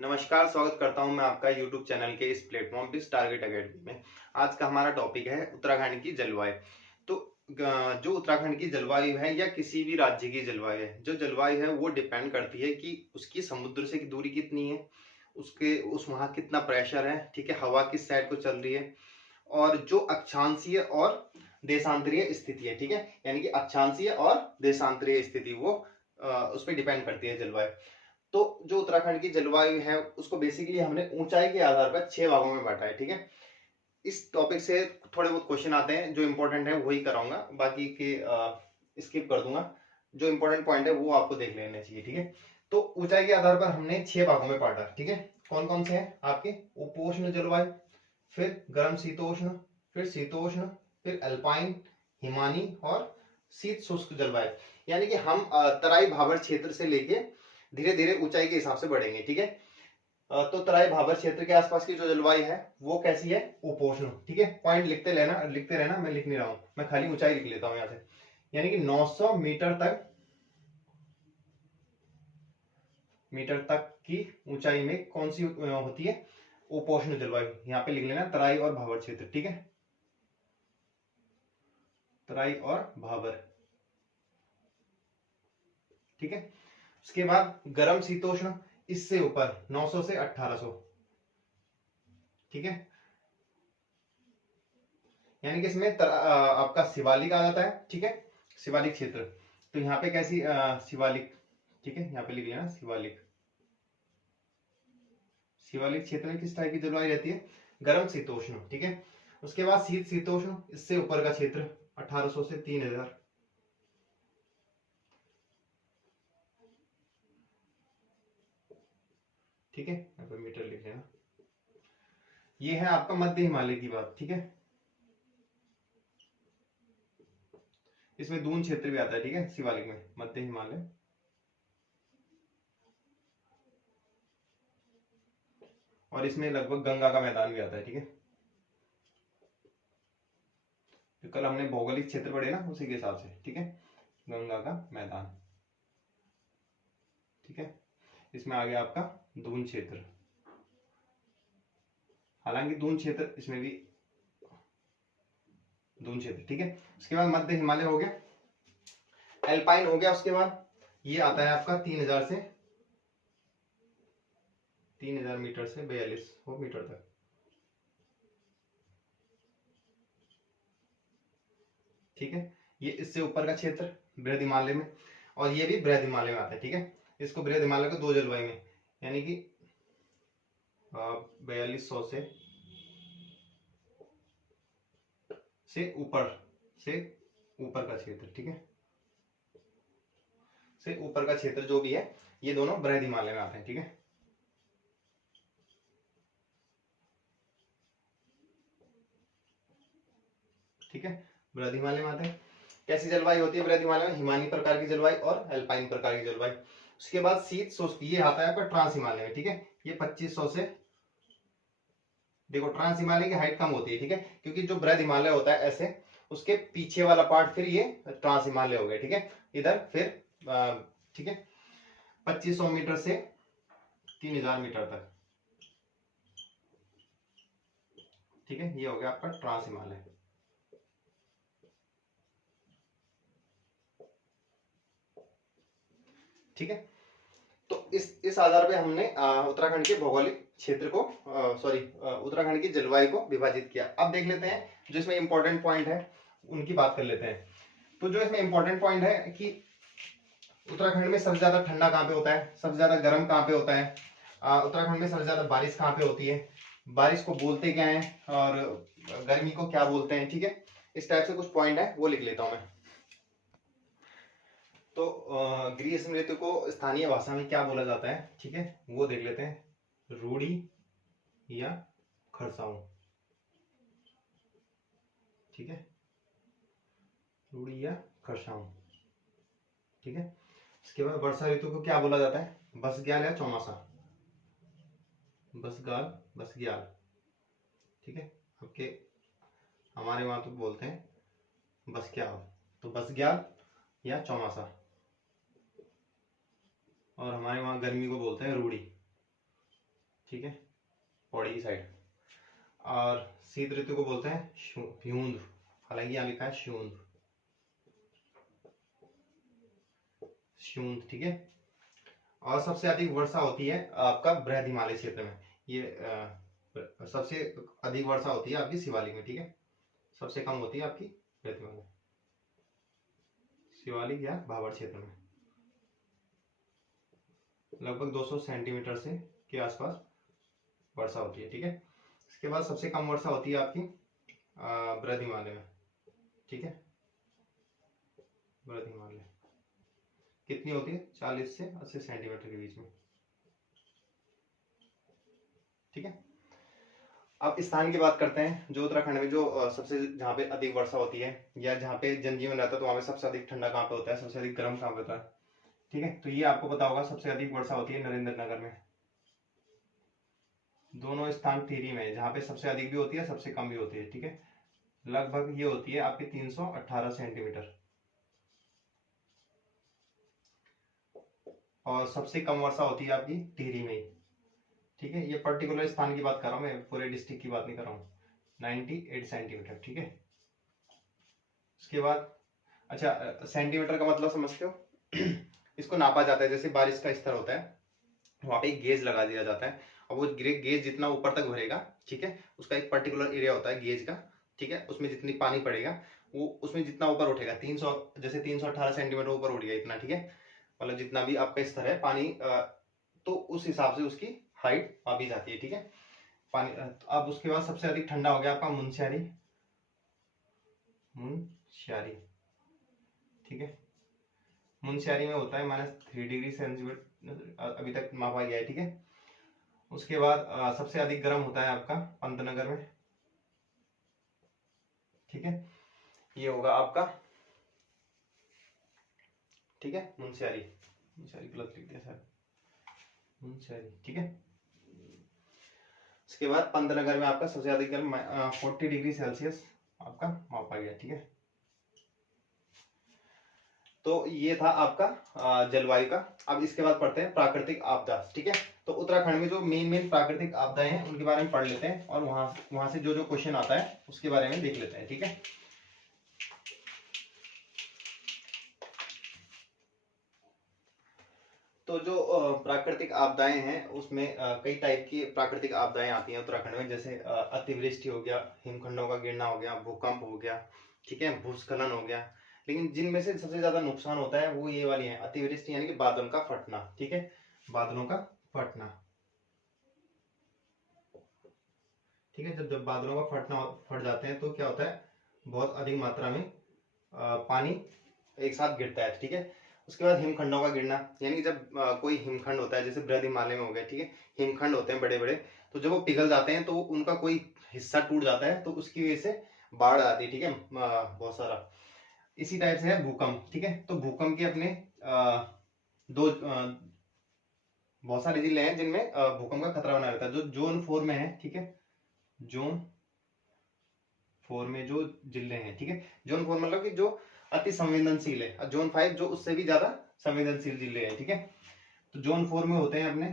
नमस्कार, स्वागत करता हूं मैं आपका YouTube चैनल के इस प्लेटफॉर्म पे टारगेट एकेडमी में। आज का हमारा टॉपिक है उत्तराखंड की जलवायु। तो जो उत्तराखंड की जलवायु है या किसी भी राज्य की जलवायु है, जो जलवायु है वो डिपेंड करती है कि उसकी समुद्र से की दूरी कितनी है, उसके उस वहाँ कितना प्रेशर है, ठीक है, हवा किस साइड को चल रही है, और जो अक्षांशीय और देशांतरीय स्थिति है, ठीक है, यानी कि अक्षांशीय और देशांतरीय स्थिति वो उस पर डिपेंड करती है जलवायु। तो जो उत्तराखंड की जलवायु है उसको बेसिकली हमने ऊंचाई के आधार पर 6 भागों में बांटा है, ठीक है। इस टॉपिक से थोड़े बहुत क्वेश्चन आते हैं, जो इंपॉर्टेंट है वही कराऊंगा, बाकी के स्किप कर दूंगा। जो इंपॉर्टेंट पॉइंट है वो आपको देख लेने चाहिए, ठीक है। तो ऊंचाई के आधार पर हमने 6 भागों में बांटा, ठीक है। कौन कौन से हैं आपके? उपोष्ण जलवायु, फिर गर्म शीतोष्ण, फिर शीतोष्ण, फिर अल्पाइन, हिमानी और शीत शुष्क जलवायु। यानी कि हम तराई भाबर क्षेत्र से लेके धीरे धीरे ऊंचाई के हिसाब से बढ़ेंगे, ठीक है। तो तराई भाबर क्षेत्र के आसपास की जो जलवायु है वो कैसी है? उपोष्ण, ठीक है। पॉइंट लिखते रहना, मैं लिख नहीं रहा हूं, मैं खाली ऊंचाई लिख लेता हूं यहाँ से। यानी कि 900 मीटर तक की ऊंचाई में कौन सी होती है? उपोष्ण जलवायु। यहाँ पे लिख लेना तराई और भाबर क्षेत्र, ठीक है, तराई और भाबर, ठीक है। उसके बाद गर्म शीतोष्ण, इससे ऊपर 900 से 1800, ठीक है। यानी कि इसमें आपका शिवालिक आ जाता है, ठीक है, शिवालिक क्षेत्र। तो यहाँ पे कैसी शिवालिक, ठीक है, यहाँ पे लिख लेना शिवालिक। शिवालिक क्षेत्र में किस टाइप की जलवायु रहती है? गर्म शीतोष्ण, ठीक है। उसके बाद शीत शीतोष्ण, इससे ऊपर का क्षेत्र 1800 से 3000, ठीक है, यहाँ पे मीटर लिख लेना। ये है आपका मध्य हिमालय की बात, ठीक है। इसमें दून क्षेत्र भी आता है, ठीक है, शिवालिक में मध्य हिमालय। और इसमें लगभग गंगा का मैदान भी आता है, ठीक है। तो कल हमने भौगोलिक क्षेत्र पढ़े ना, उसी के हिसाब से, ठीक है, गंगा का मैदान, ठीक है। इसमें आ गया आपका दून क्षेत्र, हालांकि दून क्षेत्र इसमें भी दून क्षेत्र, ठीक है। उसके बाद मध्य हिमालय हो गया, एल्पाइन हो गया। उसके बाद ये आता है आपका 3000 मीटर से 4200 मीटर तक, ठीक है। ये इससे ऊपर का क्षेत्र बृहद हिमालय में, और ये भी बृहद हिमालय में आता है, ठीक है। इसको बृहद हिमालय को दो जलवायु में, यानी कि 4200 से ऊपर, से ऊपर का क्षेत्र, ठीक है, से ऊपर का क्षेत्र जो भी है, ये दोनों बृहद हिमालय में आते हैं, ठीक है। ठीक है, बृहद हिमालय में आते हैं। कैसी जलवायु होती है बृहद हिमालय में? हिमानी प्रकार की जलवायु और अल्पाइन प्रकार की जलवायु। उसके बाद शीत शुष्क, ये आता है आपका ट्रांस हिमालय में, ठीक है। ये 2500 से, देखो ट्रांस हिमालय की हाइट कम होती है, ठीक है, क्योंकि जो बृहद हिमालय होता है ऐसे, उसके पीछे वाला पार्ट फिर ये ट्रांस हिमालय हो गया, ठीक है। इधर फिर ठीक है, 2500 मीटर से 3000 मीटर तक, ठीक है, ये हो गया आपका ट्रांस हिमालय, ठीक है। तो इस आधार पे हमने उत्तराखंड के भौगोलिक क्षेत्र को, सॉरी, उत्तराखंड की जलवायु को विभाजित किया। अब देख लेते हैं जो इसमें इंपॉर्टेंट पॉइंट है उनकी बात कर लेते हैं। तो जो इसमें इंपॉर्टेंट पॉइंट है कि उत्तराखंड में सबसे ज्यादा ठंडा कहाँ पे होता है, सबसे ज्यादा गर्म कहाँ पे होता है, उत्तराखंड में सबसे ज्यादा बारिश कहाँ पे होती है, बारिश को बोलते क्या है, और गर्मी को क्या बोलते हैं, ठीक है। इस टाइप से कुछ पॉइंट है वो लिख लेता हूं मैं। तो ग्रीष्म ऋतु को स्थानीय भाषा में क्या बोला जाता है, ठीक है, वो देख लेते हैं। रूढ़ी या खरसाऊ, ठीक है, रूढ़ी या खरसाऊ, ठीक है। इसके बाद वर्षा ऋतु को क्या बोला जाता है? बसग्याल या चौमासा, बसगाल, बसग्याल, ठीक है। आपके हमारे वहां तो बोलते हैं बसग्याल, तो बसग्याल या चौमासा, और हमारे वहां गर्मी को बोलते हैं रूढ़ी, ठीक है, पौड़ी की साइड। और शीत ऋतु को बोलते हैं ह्यूंद, हालांकि यहाँ लिखा है श्यूंद, श्यूंद, ठीक है। और सबसे अधिक वर्षा होती है आपका बृहद हिमालय क्षेत्र में। ये सबसे अधिक वर्षा होती है आपकी शिवालिक में, ठीक है। सबसे कम होती है आपकी बृहद हिमालय, शिवालिक या भाबर क्षेत्र में। लगभग 200 सेंटीमीटर से के आसपास वर्षा होती है, ठीक है। इसके बाद सबसे कम वर्षा होती है आपकी बृहद हिमालय में, ठीक है। बृहद हिमालय कितनी होती है? 40 से 80 सेंटीमीटर के बीच में, ठीक है। अब स्थान की बात करते हैं। जो उत्तराखंड में जो सबसे जहाँ पे अधिक वर्षा होती है या जहाँ पे जनजीवन रहता है, तो वहाँ पे सबसे अधिक ठंडा कहाँ पे होता है, सबसे अधिक गर्म कहाँ पे होता है, ठीक है। तो ये आपको पता होगा, सबसे अधिक वर्षा होती है नरेंद्र नगर में। दोनों स्थान टिहरी में है, जहाँ पे सबसे अधिक भी होती है, सबसे कम भी होती है, ठीक है। लगभग ये होती है आपकी 318 सेंटीमीटर। और सबसे कम वर्षा होती है आपकी टिहरी में ही, ठीक है। ये पर्टिकुलर स्थान की बात कर रहा हूँ मैं, पूरे डिस्ट्रिक्ट की बात नहीं कर रहा हूँ। 98 सेंटीमीटर, ठीक है। उसके बाद अच्छा, सेंटीमीटर का मतलब समझते हो? इसको नापा जाता है, जैसे बारिश का स्तर होता है, वहां पे एक गेज लगा दिया जाता है, और वो गेज जितना ऊपर तक भरेगा, ठीक है, उसका एक पर्टिकुलर एरिया होता है गेज का, ठीक है। उसमें जितनी पानी पड़ेगा, वो उसमें जितना ऊपर उठेगा, 300, जैसे 318 सेंटीमीटर ऊपर उठ गया इतना, ठीक है, मतलब जितना भी आपका स्तर है पानी, तो उस हिसाब से उसकी हाइट मापी जाती है, ठीक है। पानी। अब उसके बाद सबसे अधिक ठंडा हो गया आपका मुनस्यारी, मुनस्यारी, ठीक है। मुनस्यारी में होता है -3 डिग्री सेल्सियस अभी तक मापा गया है, ठीक है। उसके बाद सबसे अधिक गर्म होता है आपका पंतनगर में, ठीक है। ये होगा आपका, ठीक है, मुनस्यारी, मुनस्यारी गलत लिख दिया सर, मुनस्यारी, ठीक है। उसके बाद पंतनगर में आपका सबसे अधिक गर्म 40 डिग्री सेल्सियस आपका मापा गया, ठीक है। तो ये था आपका जलवायु का। अब इसके बाद पढ़ते हैं प्राकृतिक आपदा, ठीक है। तो उत्तराखंड में जो मेन प्राकृतिक आपदाएं हैं उनके बारे में पढ़ लेते हैं, और वहां से जो जो क्वेश्चन आता है उसके बारे में देख लेते हैं, ठीक है। तो जो प्राकृतिक आपदाएं हैं उसमें कई टाइप की प्राकृतिक आपदाएं आती हैं उत्तराखंड में, जैसे अतिवृष्टि हो गया, हिमखंडों का गिरना हो गया, भूकंप हो गया, ठीक है, भूस्खलन हो गया। लेकिन जिनमें से सबसे ज्यादा नुकसान होता है वो ये वाली है, अतिवृष्टि यानी कि बादल का फटना, ठीक है, बादलों का फटना, ठीक है। जब जब बादलों का फटना फट जाते हैं तो क्या होता है, बहुत अधिक मात्रा में पानी एक साथ गिरता है, ठीक है। उसके बाद हिमखंडों का गिरना, यानी कि जब कोई हिमखंड होता है, जैसे बृहद हिमालय में हो गया, ठीक है, हिमखंड होते हैं बड़े बड़े, तो जब वो पिघल जाते हैं तो उनका कोई हिस्सा टूट जाता है, तो उसकी वजह से बाढ़ आती है, ठीक है, बहुत सारा। इसी टाइप से है भूकंप, ठीक है। तो भूकंप के अपने दो बहुत सारे जिले हैं जिनमें भूकंप का खतरा बना रहता है, जो जोन 4 में है, ठीक है, जोन 4 में जो जिले हैं, ठीक है। जोन 4 मतलब कि जो अति संवेदनशील है, और जोन 5 जो उससे भी ज्यादा संवेदनशील जिले हैं, ठीक है। तो जोन 4 में होते हैं अपने,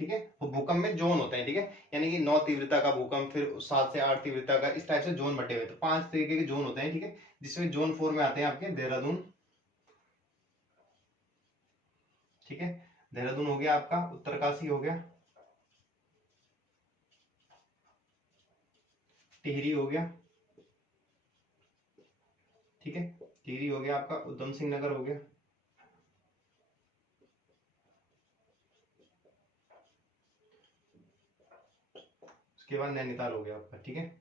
ठीक है, वो भूकंप में जोन होते हैं, ठीक है, यानी कि 9 तीव्रता का भूकंप, फिर 7 से 8 तीव्रता का, इस टाइप से जोन बटे हुए, तो 5 तरीके के जोन होते हैं, ठीक है। जिसमें जोन 4 में आते हैं आपके देहरादून, ठीक है, देहरादून हो गया आपका, उत्तरकाशी हो गया, टिहरी हो गया, ठीक है, टिहरी हो गया आपका, उधम सिंह नगर हो गया, उसके बाद नैनीताल हो गया आपका, ठीक है।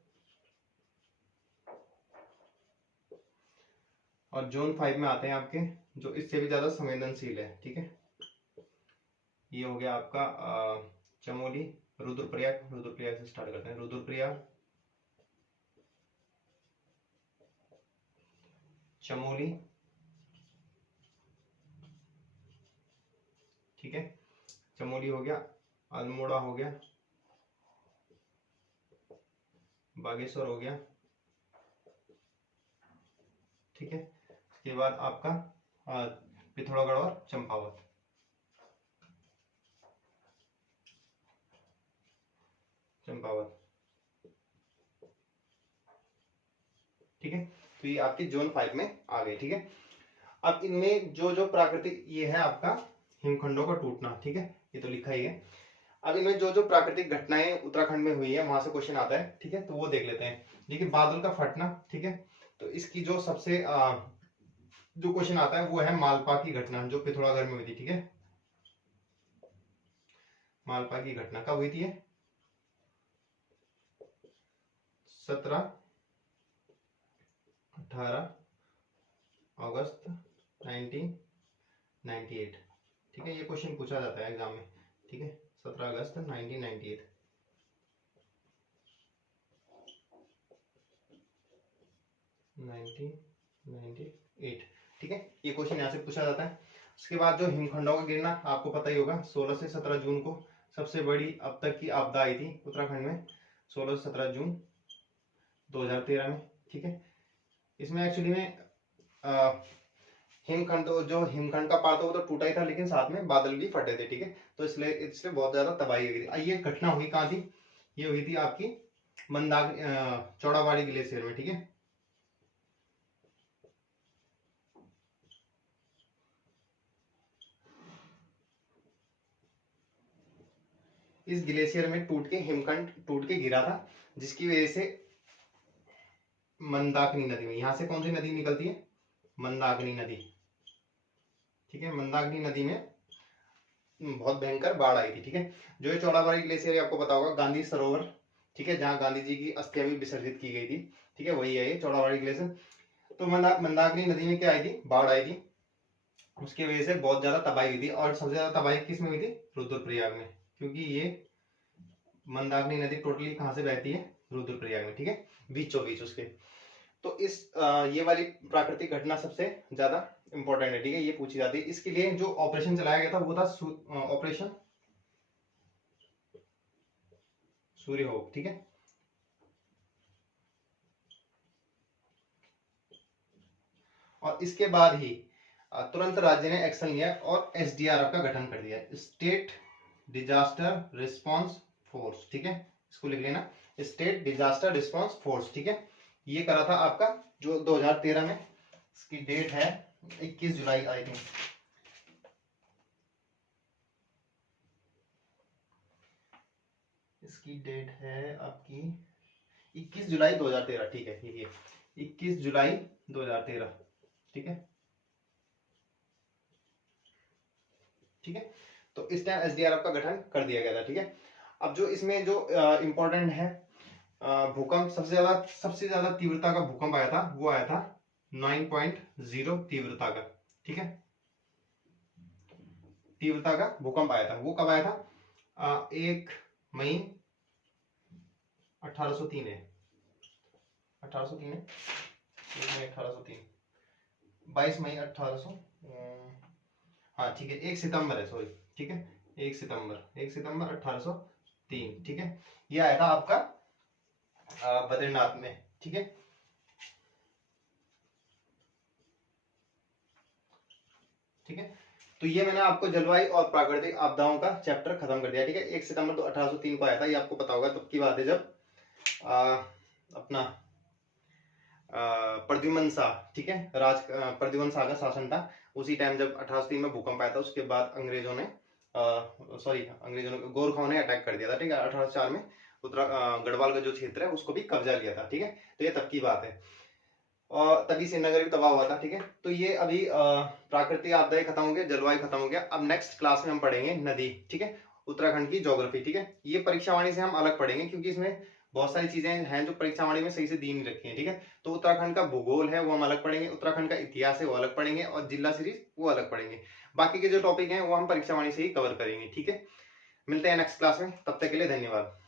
और जोन 5 में आते हैं आपके जो इससे भी ज्यादा संवेदनशील है, ठीक है। ये हो गया आपका चमोली, रुद्रप्रयाग, रुद्रप्रयाग से स्टार्ट करते हैं, रुद्रप्रयाग, चमोली, ठीक है, चमोली हो गया, अल्मोड़ा हो गया, बागेश्वर हो गया, ठीक है। इसके बाद आपका पिथौरागढ़ और चंपावत, ह्यूमन पावर। ठीक है, तो ये आपके जोन 5 में आ गए। ठीक है, अब इनमें जो जो प्राकृतिक, ये है आपका हिमखंडों का टूटना। ठीक है, ये तो लिखा ही है। अब इनमें जो जो प्राकृतिक घटनाएं उत्तराखंड में हुई है वहां से क्वेश्चन आता है। ठीक है, तो वो देख लेते हैं। देखिए, बादल का फटना। ठीक है, तो इसकी जो सबसे जो क्वेश्चन आता है वो है मालपा की घटना, जो पिथौरागढ़ में हुई थी। ठीक है, मालपा की घटना कब हुई थी? 18 अगस्त 1998। ठीक है, ये क्वेश्चन पूछा जाता है एग्जाम में। ठीक है, 17 अगस्त 1998। ठीक है, ये क्वेश्चन यहाँ से पूछा जाता है। उसके बाद जो हिमखंडों का गिरना, आपको पता ही होगा, 16 से 17 जून को सबसे बड़ी अब तक की आपदा आई थी उत्तराखंड में, 16 से 17 जून 2013 में। ठीक है, इसमें एक्चुअली में हिमखंड, तो जो हिमखंड का पार्ट वो तो टूटा ही था, लेकिन साथ में बादल भी फटे थे। ठीक है, तो इसलिए बहुत ज्यादा तबाही हुई थी। ये घटना हुई कहाँ थी? ये हुई थी आपकी मंदाकिनी, चौड़ाबाड़ी ग्लेशियर में। ठीक है, इस ग्लेशियर में हिमखंड टूट के गिरा था, जिसकी वजह से मंदाकिनी नदी में, यहां से कौन सी नदी निकलती है? मंदाकिनी नदी। ठीक है, मंदाकिनी नदी में बहुत भयंकर बाढ़ आई थी। ठीक है, जो ये चौड़ाबाड़ी ग्लेशियर आपको पता होगा, गांधी सरोवर। ठीक है, जहां गांधी जी की अस्थियां भी विसर्जित की गई थी। ठीक है, वही है ये चौड़ाबाड़ी ग्लेशियर। तो मंदाकिनी नदी में क्या आई थी? बाढ़ आई थी। उसकी वजह से बहुत ज्यादा तबाही हुई थी, और सबसे ज्यादा तबाही किस में हुई थी? रुद्रप्रयाग में, क्योंकि ये मंदाकिनी नदी टोटली कहां से बहती है? रुद्रप्रयाग में। ठीक है, बीचों बीच उसके। तो ये वाली प्राकृतिक घटना सबसे ज्यादा इंपॉर्टेंट है। ठीक है, ये पूछी जाती है। इसके लिए जो ऑपरेशन चलाया गया था वो था ऑपरेशन सूर्यहोक। ठीक है, और इसके बाद ही तुरंत राज्य ने एक्शन लिया और एसडीआरएफ का गठन कर दिया, स्टेट डिजास्टर रिस्पांस फोर्स। ठीक है, इसको लिख लेना, स्टेट डिजास्टर रिस्पांस फोर्स। ठीक है, ये करा था आपका जो 2013 में। इसकी डेट है 21 जुलाई आई थिंक। इसकी डेट है आपकी 21 जुलाई 2013। ठीक है, ये 21 जुलाई 2013। ठीक है, ठीक है, तो इस टाइम एसडीआरएफ का गठन कर दिया गया था। ठीक है, अब जो इसमें जो इंपॉर्टेंट है, भूकंप सबसे ज्यादा तीव्रता का भूकंप आया था, वो आया था 9.0 तीव्रता का। ठीक है, तीव्रता का भूकंप आया था। वो कब आया था? 1 मई 1803 है। 1803 है, 1 मई 1803, 22 मई 1800, हाँ ठीक है, 1 सितंबर है, सॉरी। ठीक है, 1 सितंबर 1803। ठीक है, ये आया था आपका बद्रीनाथ में। ठीक है, ठीक है, तो ये मैंने आपको जलवायु और प्राकृतिक आपदाओं का चैप्टर खत्म कर दिया। ठीक है, 1 सितंबर तो 1803 को आया था, ये आपको पता होगा। तब की बात है जब अपना प्रद्युमन शाह, ठीक है, प्रद्युमन शाह का शासन था। उसी टाइम जब 1803 में भूकंप आया था, उसके बाद अंग्रेजों ने गोरखाओं ने अटैक कर दिया था। ठीक है, 1804 में गढ़वाल का जो क्षेत्र है उसको भी कब्जा लिया था। ठीक है, तो ये तब की बात है, और तभी श्रीनगर भी तबाह हुआ था। ठीक है, तो ये अभी प्राकृतिक आपदाएं खत्म हो गया, जलवायु खत्म हो गया। अब नेक्स्ट क्लास में हम पढ़ेंगे नदी। ठीक है, उत्तराखंड की ज्योग्राफी। ठीक है, ये परीक्षावाणी से हम अलग पढ़ेंगे, क्योंकि इसमें बहुत सारी चीजें हैं जो परीक्षावाणी में सही से दी नहीं रखी है। ठीक है, तो उत्तराखंड का भूगोल है वो हम अलग पढ़ेंगे, उत्तराखंड का इतिहास है वो अलग पढ़ेंगे, और जिला सीरीज वो अलग पढ़ेंगे। बाकी के जो टॉपिक हैं वो हम परीक्षावाणी से ही कवर करेंगे। ठीक है, मिलते हैं नेक्स्ट क्लास में, तब तक के लिए धन्यवाद।